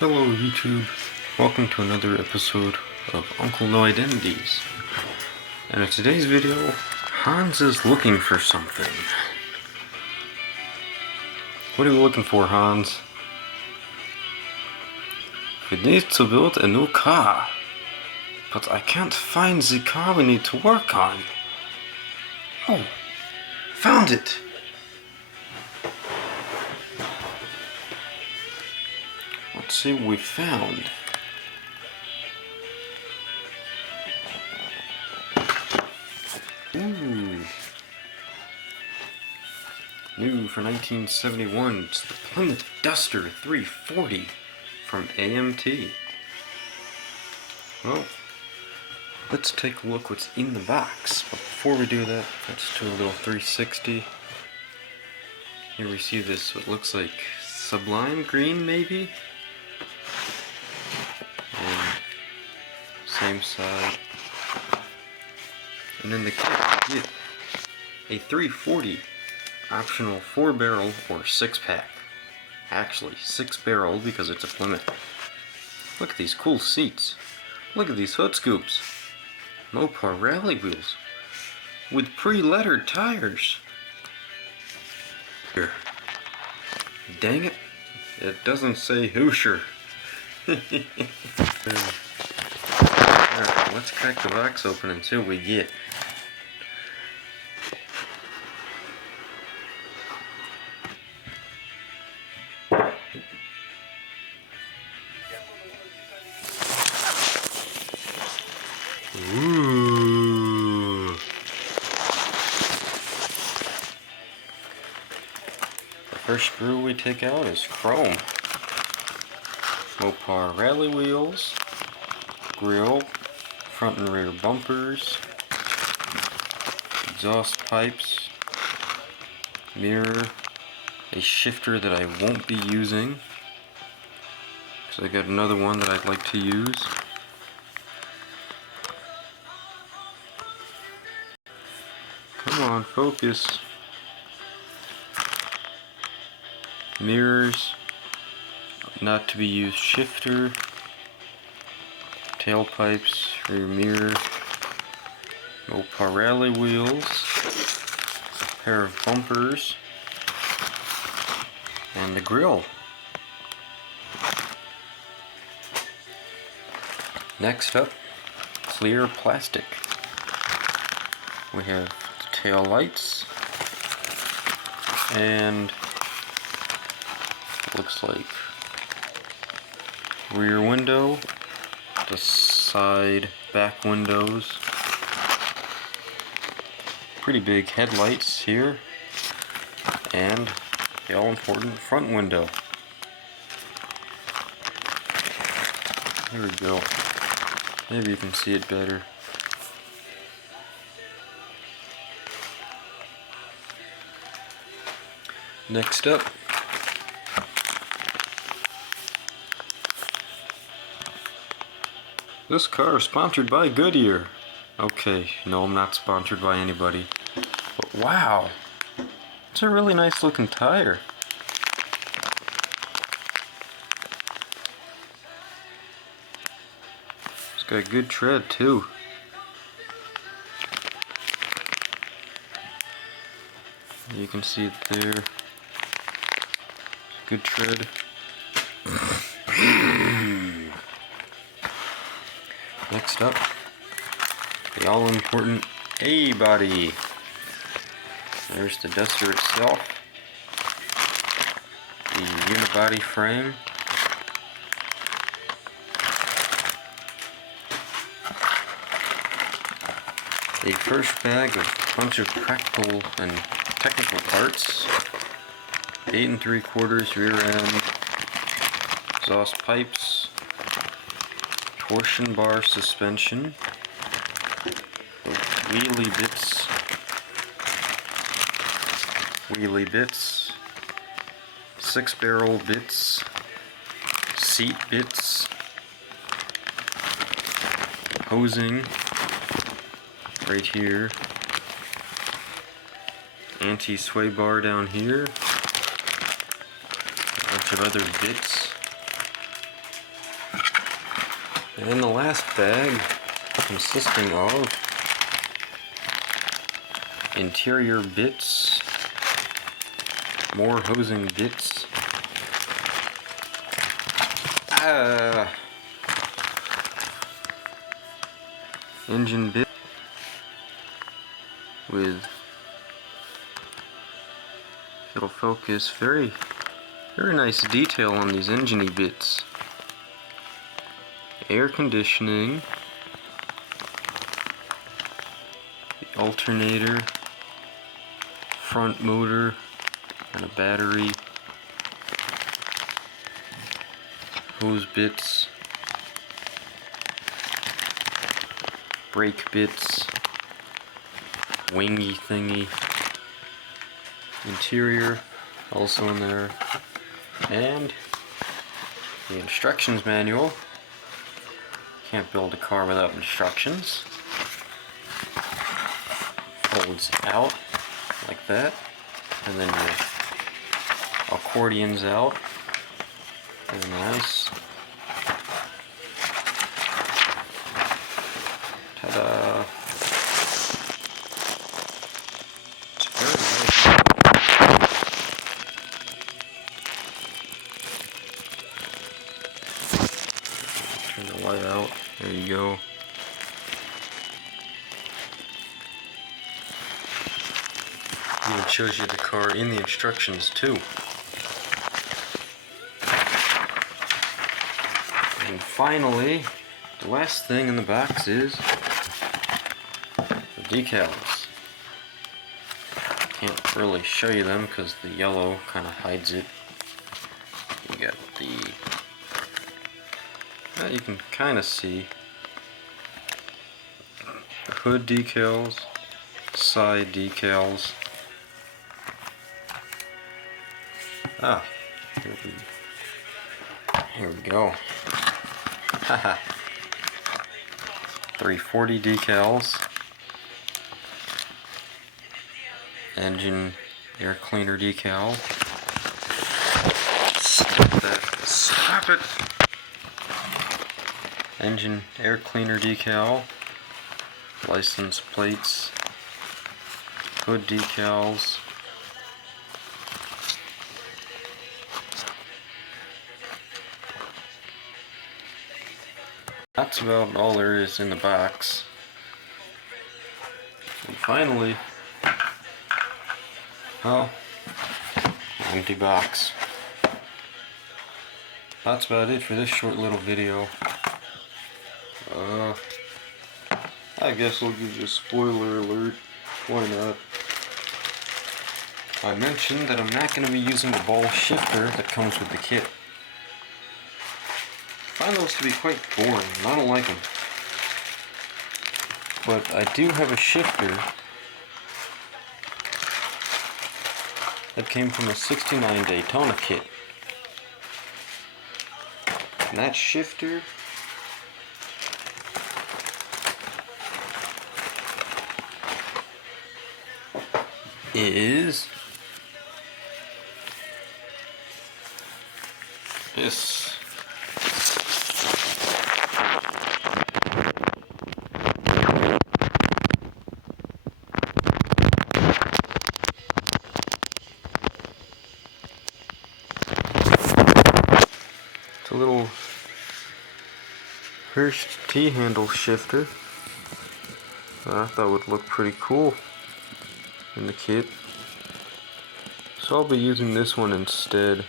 Hello YouTube, welcome to another episode of Uncle No Identities. And in today's video, Hans is looking for something. What are you looking for, Hans? We need to build a new car, but I can't find the car we need to work on. Oh, found it! Let's see what we found. Ooh. New for 1971, it's the Plymouth Duster 340 from AMT. Well, let's take a look what's in the box. But before we do that, let's do a little 360. Here we see this, what looks like sublime green maybe? And same side. And in the kit we get a 340 optional 4-barrel or 6-pack. Actually 6-barrel because it's a Plymouth. Look at these cool seats. Look at these hood scoops. Mopar rally wheels with pre-lettered tires. Here. Dang it, it doesn't say Hoosier. Alright, let's crack the box open and see what we get. Ooh. The first screw we take out is chrome. Mopar rally wheels, grill, front and rear bumpers, exhaust pipes, mirror, a shifter that I won't be using, so I got another one that I'd like to use. Come on, focus. Mirrors, not to be used shifter, tailpipes, rear mirror, Mopar rally wheels, a pair of bumpers, and the grill. Next up, clear plastic. We have tail lights and looks like rear window, the side back windows, pretty big headlights here, and the all-important front window. Here we go. Maybe you can see it better. Next up, this car is sponsored by Goodyear. Okay, no, I'm not sponsored by anybody. But wow, it's a really nice looking tire. It's got good tread too. You can see it there. Good tread. Next up, the all-important A-body. There's the Duster itself, the unibody frame, the first bag of a bunch of practical and technical parts, 8 3/4 rear end, exhaust pipes, torsion bar suspension, wheelie bits, 6-barrel bits, seat bits, hosing right here, anti-sway bar down here, a bunch of other bits, And the last bag, consisting of interior bits, more hosing bits, engine bit with, if it'll focus, very nice detail on these engine-y bits. Air conditioning, the alternator, front motor, and a battery, hose bits, brake bits, wingy thingy, interior also in there, and the instructions manual. Can't build a car without instructions. Folds out like that, and then your accordion's out. Very nice. Ta-da! It's very nice. Turn the light out. There you go. Even shows you the car in the instructions too. And finally, the last thing in the box is the decals. Can't really show you them because the yellow kind of hides it. You got the, you can kind of see the hood decals, side decals. Here we go. Haha. 340 decals. Engine air cleaner decal. Stop that. Stop it! Engine air cleaner decal. License plates. Hood decals. That's about all there is in the box. And finally, well, empty box. That's about it for this short little video. I guess I'll give you a spoiler alert. Why not? I mentioned that I'm not going to be using the ball shifter that comes with the kit. I find those to be quite boring, and I don't like them. But I do have a shifter that came from a '69 Daytona kit. And that shifter is this. It's a little Hirsch T-handle shifter that I thought would look pretty cool in the kit. So I'll be using this one instead.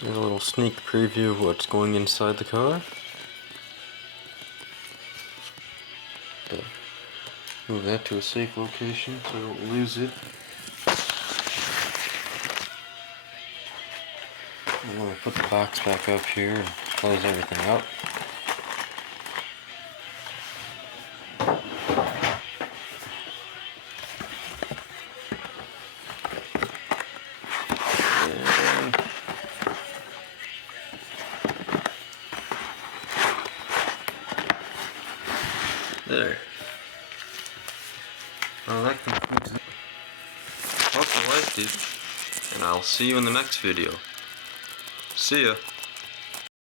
Here's a little sneak preview of what's going inside the car. Move that to a safe location so I don't lose it. I'm going to put the box back up here and close everything up. And there. Well, that concludes it. Hope you liked it, and I'll see you in the next video. See ya.